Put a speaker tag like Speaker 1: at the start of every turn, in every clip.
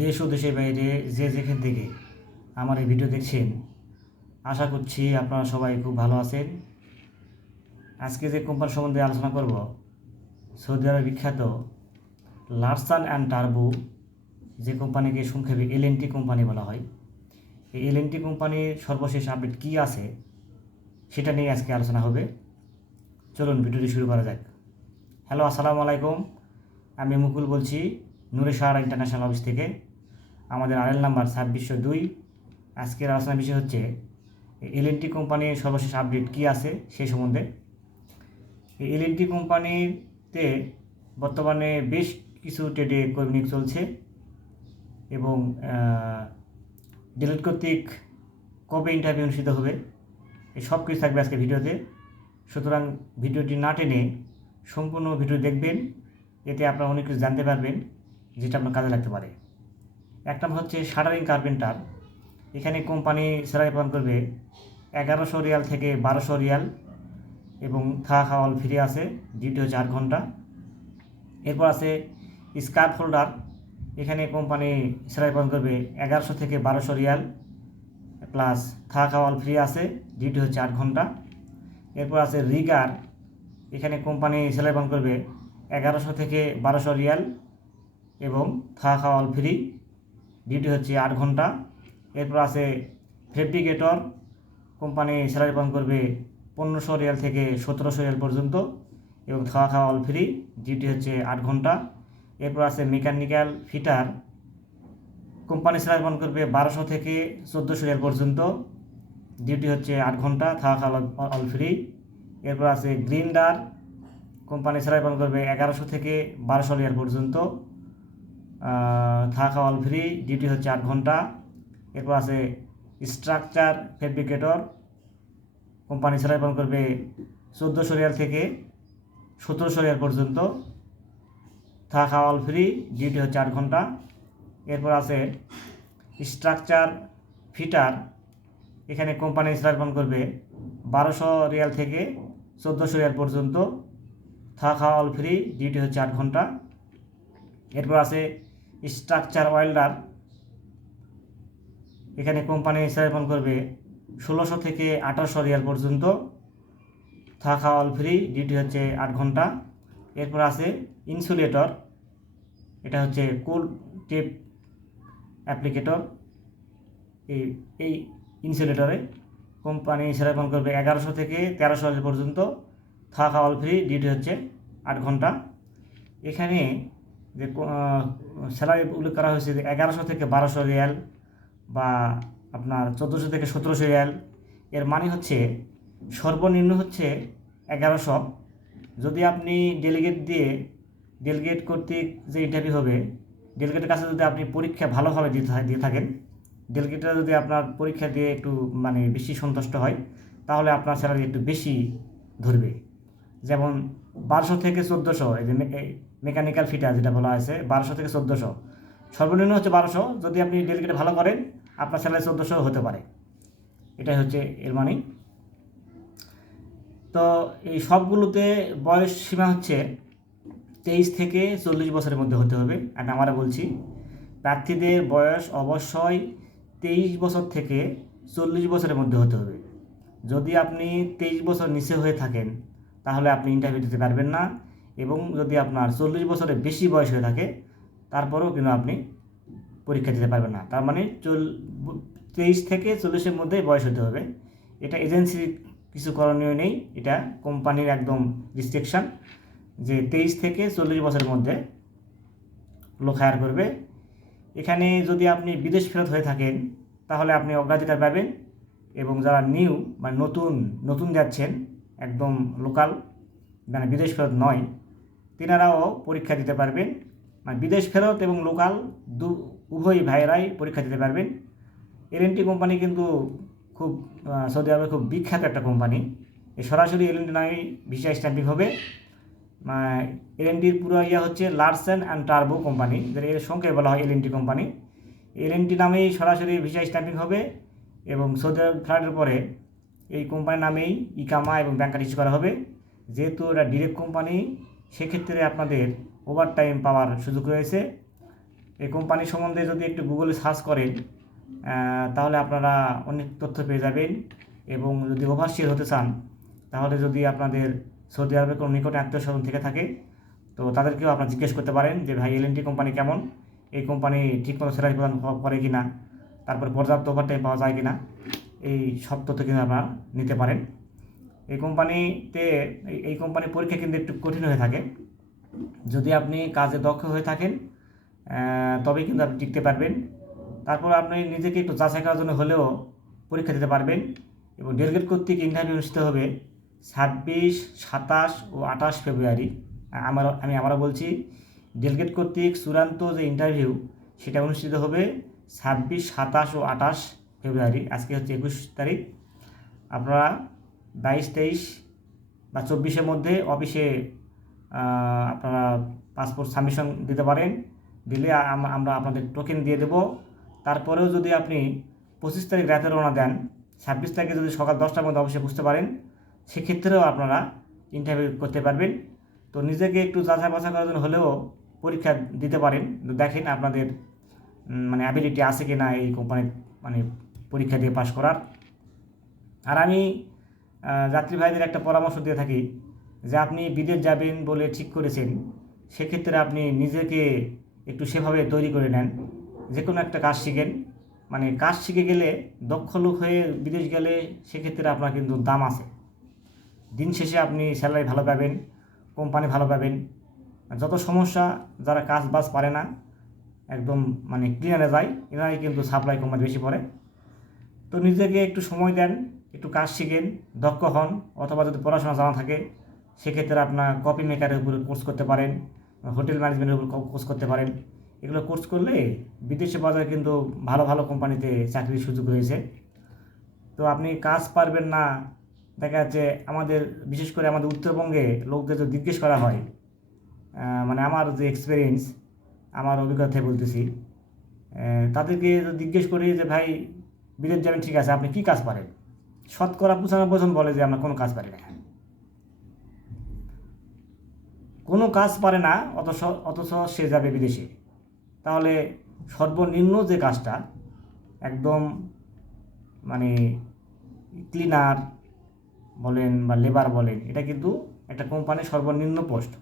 Speaker 1: দেশ ও দেশের বাইরে যে যেখান থেকে আমার এই ভিডিও দেখছেন, আশা করছি আপনারা সবাই খুব ভালো আছেন। আজকে যে কোম্পানি সম্বন্ধে আলোচনা করব, সৌদি আরবের বিখ্যাত লার্সান অ্যান্ড টার্বো, যে কোম্পানিকে সংক্ষেপে এলএনটি কোম্পানি বলা হয়। এই এলএনটি কোম্পানির সর্বশেষ আপডেট কী আছে, সেটা নিয়ে আজকে আলোচনা হবে। চলুন ভিডিওটি শুরু করা যাক। হ্যালো, আসসালামু আলাইকুম। আমি মুকুল বলছি। নুরে সাহারা ইন্টারন্যাশনাল অফিস থেকে। আমাদের আরএল নাম্বার ছাব্বিশশো দুই। আজকের আলোচনার বিষয় হচ্ছে এলএনটি কোম্পানির সর্বশেষ আপডেট কী আছে সে সম্বন্ধে। এলএনটি কোম্পানিতে বর্তমানে বেশ কিছু ট্রেডে কর্মী চলছে এবং ডিলেট কর্তৃক কবে ইন্টারভিউ অনুষ্ঠিত হবে, এই সব কিছু থাকবে আজকে ভিডিওতে। সুতরাং ভিডিওটি না টেনে সম্পূর্ণ ভিডিও দেখবেন, এতে আপনারা অনেক কিছু জানতে পারবেন। যেটা আপনার কাজে লাগতে পারে। এক নম্বর হচ্ছে শাটারিং কার্পেন্টার। এখানে কোম্পানি স্যালারি প্রদান করবে এগারোশো রিয়াল থেকে বারোশো রিয়াল এবং থাকা খাওয়াল ফ্রি আছে ডিউটি হচ্ছে আট ঘণ্টা। এরপর আছে স্কার্প হোল্ডার। এখানে কোম্পানি স্যালারি প্রদান করবে এগারোশো থেকে বারোশো রিয়াল প্লাস থাকা খাওয়াল ফ্রি আছে ডিউটি হচ্ছে আট ঘণ্টা। এরপর আছে রিগার। এখানে কোম্পানি স্যালারি প্রদান করবে এগারোশো থেকে বারোশো রিয়াল এবং থাকা খাওয়াল ফ্রি ডিউটি হচ্ছে আট ঘণ্টা। এরপর আছে ফেব্রিকেটর কোম্পানি স্যালারি পান করবে পনেরোশো রিয়াল থেকে সতেরোশো রিয়াল পর্যন্ত এবং খাওয়া খাওয়া অল ফ্রি ডিউটি হচ্ছে আট ঘণ্টা। এরপর আছে মেকানিক্যাল ফিটার কোম্পানি স্যালারি পান করবে বারোশো থেকে চোদ্দোশো রিয়াল পর্যন্ত ডিউটি হচ্ছে আট ঘণ্টা থাকা খাওয়া অল ফ্রি এরপর আছে গ্রিন্ডার কোম্পানি স্যালারি পান করবে এগারোশো থেকে বারোশো রিয়াল পর্যন্ত। থাকা অল ফ্রি ডিউটি হচ্ছে আট ঘণ্টা। এরপর আছে স্ট্রাকচার ফেব্রিকেটর কোম্পানি স্যালারি প্রদান করবে চোদ্দোশো রিয়াল থেকে সতেরোশো রিয়াল পর্যন্ত। থাকা অল ফ্রি ডিউটি হচ্ছে আট ঘণ্টা। এরপর আছে স্ট্রাকচার ফিটার এখানে কোম্পানি প্রদান করবে বারোশো রিয়াল থেকে চোদ্দোশো রিয়াল পর্যন্ত। থাকা অল ফ্রি ডিউটি হচ্ছে আট ঘণ্টা। এরপর আছে স্ট্রাকচার ওয়েল্ডার এখানে কোম্পানি স্থাপন করবে ষোলোশো থেকে আঠারোশো রিয়াল পর্যন্ত। থাকা অল ফ্রি ডিউটি হচ্ছে আট ঘণ্টা। এরপর আছে ইনসুলেটর এটা হচ্ছে কোল টেপ অ্যাপ্লিকেটর এই এই ইনসুলেটরে কোম্পানি স্থাপন করবে এগারোশো থেকে তেরোশো পর্যন্ত। থাকা অল ফ্রি ডিউটি হচ্ছে আট ঘণ্টা। এখানে যে স্যালারি উল্লেখ করা হয়েছে যে এগারোশো থেকে বারোশো রিয়াল বা আপনার চোদ্দোশো থেকে সতেরোশো রিয়াল। এর মানে হচ্ছে সর্বনিম্ন হচ্ছে এগারোশো। যদি আপনি ডেলিগেট দিয়ে ডেলিগেট কর্তৃক যে ইন্টারভিউ হবে ডেলিগেটের কাছে যদি আপনি পরীক্ষা ভালোভাবে দিয়ে থাকেন ডেলিগেটরা যদি আপনার পরীক্ষা দিয়ে একটু মানে বেশি সন্তুষ্ট হয়, তাহলে আপনার স্যালারি একটু বেশি ধরবে। যেমন বারোশো থেকে চোদ্দোশো, এই যে মেকানিক্যাল ফিটার যেটা বলা হয়েছে, বারোশো থেকে চোদ্দোশো। সর্বনিম্ন হচ্ছে বারোশো, যদি আপনি ডেলিগেটে ভালো করেন, আপনার স্যালারি চোদ্দোশো হতে পারে। এটাই হচ্ছে এর মানে। তো এই সবগুলোতে বয়স সীমা হচ্ছে তেইশ থেকে চল্লিশ বছরের মধ্যে হতে হবে। আর আমরা বলছি, প্রার্থীদের বয়স অবশ্যই তেইশ বছর থেকে চল্লিশ বছরের মধ্যে হতে হবে। যদি আপনি তেইশ বছর নিচে হয়ে থাকেন, তাহলে আপনি ইন্টারভিউ দিতে পারবেন না। এবং যদি আপনার চল্লিশ বছরের বেশি বয়স হয়ে থাকে, তারপরেও কিন্তু আপনি পরীক্ষা দিতে পারবেন না। তার মানে চল, তেইশ থেকে চল্লিশের মধ্যেই বয়স হতে হবে। এটা এজেন্সির কিছু করণীয় নেই। এটা কোম্পানির একদম রিস্ট্রিকশান যে তেইশ থেকে চল্লিশ বছরের মধ্যে লোক হায়ার করবে। এখানে যদি আপনি বিদেশ ফেরত হয়ে থাকেন, তাহলে আপনি অগ্রাধিকার পাবেন এবং যারা নিউ বা নতুন নতুন যাচ্ছেন, একদম লোকাল মানে বিদেশ ফেরত নয় তেনারাও পরীক্ষা দিতে পারবেন। মানে বিদেশ ফেরত এবং লোকাল দু, উভয় ভাইয়েরাই পরীক্ষা দিতে পারবেন। এলএনটি কোম্পানি কিন্তু খুব সৌদি আরবে খুব বিখ্যাত একটা কোম্পানি। সরাসরি এলএনটি নামে ভিসা স্ট্যাম্পিং হবে। এলএনটির পুরো ইয়া হচ্ছে লার্সেন অ্যান্ড টার্বো কোম্পানি। যেটা এর সঙ্গে বলা হয় এলএনটি কোম্পানি। এলএনটি নামেই সরাসরি ভিসা স্ট্যাম্পিং হবে এবং সৌদি আরব ফ্লাইটের পরে এই কোম্পানির নামেই ইকামা এবং ব্যাংক কার্ড ইস্যু করা হবে। যেহেতু এটা ডিরেক্ট কোম্পানি সেক্ষেত্রে আপনাদের ওভার টাইম পাওয়ার সুযোগ রয়েছে। এই কোম্পানি সম্বন্ধে যদি একটু গুগলে সার্চ করেন তাহলে আপনারা অনেক তথ্য পেয়ে যাবেন এবং যদি ওভারসিয়ার হতে চান, তাহলে যদি আপনাদের সৌদি আরবের কোনো নিকটে আত্মীয় স্বজন থেকে থাকে, তো তাদেরকেও আপনারা জিজ্ঞেস করতে পারেন যে, ভাই এলএনটি কোম্পানি কেমন? এই কোম্পানি ঠিকমতো স্যালারি প্রদান করে কি না তারপর পর্যাপ্ত ওভারটাইম পাওয়া যায় কি না এই সব তথ্য কিন্তু আপনারা নিতে পারেন। এই কোম্পানিতে, এই- কোম্পানির পরীক্ষা কিন্তু একটু কঠিন হয়ে থাকে। যদি আপনি কাজে দক্ষ হয়ে থাকেন তবেই কিন্তু আপনি টিকতে পারবেন। তারপর আপনি নিজেকে একটু যাচাই করার জন্য হলেও পরীক্ষা দিতে পারবেন এবং ডেলগেট কর্তৃক ইন্টারভিউ অনুষ্ঠিত হবে ছাব্বিশ, সাতাশ ও আঠাশ ফেব্রুয়ারি। আমার, আমি আবারও বলছি, ডেলগেট কর্তৃক চূড়ান্ত যে ইন্টারভিউ, সেটা অনুষ্ঠিত হবে ছাব্বিশ, সাতাশ ও আঠাশ ফেব্রুয়ারি। আজকে হচ্ছে একুশ তারিখ। আপনারা বাইশ, তেইশ বা চব্বিশের মধ্যে অফিসে আপনারা পাসপোর্ট সাবমিশন দিতে পারেন। দিলে আমরা আপনাদের টোকেন দিয়ে দেব। তারপরেও যদি আপনি পঁচিশ তারিখ রাতে রওনা দেন, ছাব্বিশ তারিখে যদি সকাল দশটার মধ্যে অবশ্যই বুঝতে পারেন, সেক্ষেত্রেও আপনারা ইন্টারভিউ করতে পারবেন। তো নিজেকে একটু যাচাই বাছাই করার জন্য হলেও পরীক্ষা দিতে পারেন। দেখেন আপনাদের মানে অ্যাবিলিটি আছে কি না এই কোম্পানির মানে পরীক্ষা দিয়ে পাশ করার। আর আমি যাত্রী ভাইদের একটা পরামর্শ দিয়ে থাকি যে আপনি বিদেশ যাবেন বলে ঠিক করেছেন, সেক্ষেত্রে আপনি নিজেকে একটু সেভাবে তৈরি করে নেন। যে কোনো একটা কাজ শিখেন। মানে কাজ শিখে গেলে দক্ষ লোক হয়ে বিদেশ গেলে সেক্ষেত্রে আপনার কিন্তু দাম আছে। দিন শেষে আপনি স্যালারি ভালো পাবেন, কোম্পানি ভালো পাবেন। যত সমস্যা, যারা কাজ বাজ পারে না, একদম মানে ক্লিনারে যায় এনারাই কিন্তু সাপ্লাই কোম্পানি বেশি পড়ে। তো নিজেকে একটু সময় দেন একটু কাজ শিখেন, দক্ষ হন অথবা যদি পড়াশোনা জানা থাকে, সেক্ষেত্রে আপনার কপি মেকারের উপরে কোর্স করতে পারেন হোটেল ম্যানেজমেন্টের উপর কোর্স করতে পারেন। এগুলো কোর্স করলে বিদেশি বাজারে কিন্তু ভালো ভালো কোম্পানিতে চাকরির সুযোগ রয়েছে। তো আপনি কাজ পারবেন না, দেখা যাচ্ছে আমাদের, বিশেষ করে আমাদের উত্তরবঙ্গে লোকদের যদি জিজ্ঞেস করা হয় মানে আমার যে এক্সপিরিয়েন্স আমার অভিজ্ঞতা থেকে বলতেছি তাদেরকে জিজ্ঞেস করি যে, ভাই, বিদেশ যাবেন, ঠিক আছে, আপনি কী কাজ পারেন? শতকরা পঁচানব্বই জন বলে যে আমরা কোনো কাজ পারি না কোনো কাজ পারে না, অথচ অথচ সে যাবে বিদেশে। তাহলে সর্বনিম্ন যে কাজটা, একদম মানে ক্লিনার বলেন বা লেবার বলেন, এটা কিন্তু একটা কোম্পানির সর্বনিম্ন পোস্ট।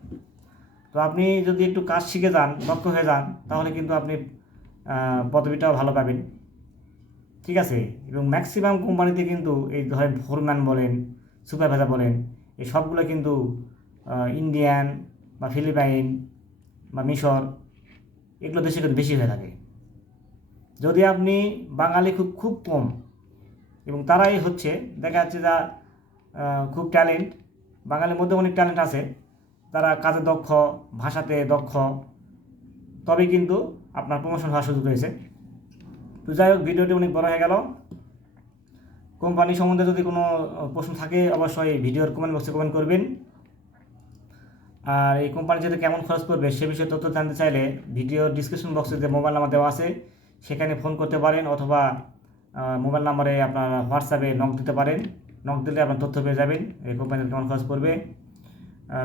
Speaker 1: তো আপনি যদি একটু কাজ শিখে যান, দক্ষ হয়ে যান, তাহলে কিন্তু আপনি পদবিটাও ভালো পাবেন। ঠিক আছে? এবং ম্যাক্সিমাম কোম্পানিতে কিন্তু এই ধরেন ফোরম্যান বলেন সুপারভাইজার বলেন, এই সবগুলো কিন্তু ইন্ডিয়ান বা ফিলিপাইন বা মিশর, এগুলো দেশে কিন্তু বেশি হয়ে থাকে। যদি আপনি বাঙালি খুব খুব কম, এবং তারাই হচ্ছে, দেখা যাচ্ছে যা খুব ট্যালেন্ট বাঙালির মধ্যে অনেক ট্যালেন্ট আছে, তারা কাজে দক্ষ, ভাষাতে দক্ষ তবে কিন্তু আপনার প্রমোশন হওয়ার সুযোগ রয়েছে। তো যাই হোক, ভিডিওটি অনেক বড় হয়ে গেল। কোম্পানি সম্বন্ধে যদি কোনো প্রশ্ন থাকে, অবশ্যই ভিডিওর কমেন্ট বক্সে কমেন্ট করবেন। আর এই কোম্পানি যেটা কেমন খরচ করবে, সে বিষয়ে তথ্য জানতে চাইলে ভিডিওর ডিসক্রিপশন বক্সে যে মোবাইল নাম্বার দেওয়া আছে, সেখানে ফোন করতে পারেন অথবা মোবাইল নাম্বারে আপনার হোয়াটসঅ্যাপে নক দিতে পারেন। নক দিলে আপনার তথ্য পেয়ে যাবেন, এই কোম্পানির কেমন খরচ করবে।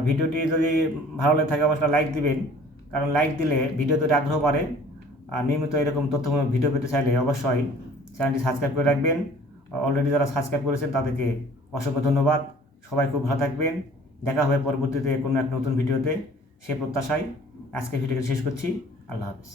Speaker 1: ভিডিওটি যদি ভালো লাগে থাকে, অবশ্যই লাইক দিবেন। কারণ লাইক দিলে ভিডিও তৈরি আগ্রহ বাড়ে। আর নিয়মিত এরকম তথ্যমূলক ভিডিও পেতে চাইলে অবশ্যই চ্যানেলটি সাবস্ক্রাইব করে রাখবেন। অলরেডি যারা সাবস্ক্রাইব করেছেন তাদেরকে অসংখ্য ধন্যবাদ। সবাই খুব ভালো থাকবেন। দেখা হবে পরবর্তীতে কোনো এক নতুন ভিডিওতে। সে প্রত্যাশায় আজকে ভিডিওটি শেষ করছি। আল্লাহ হাফিজ।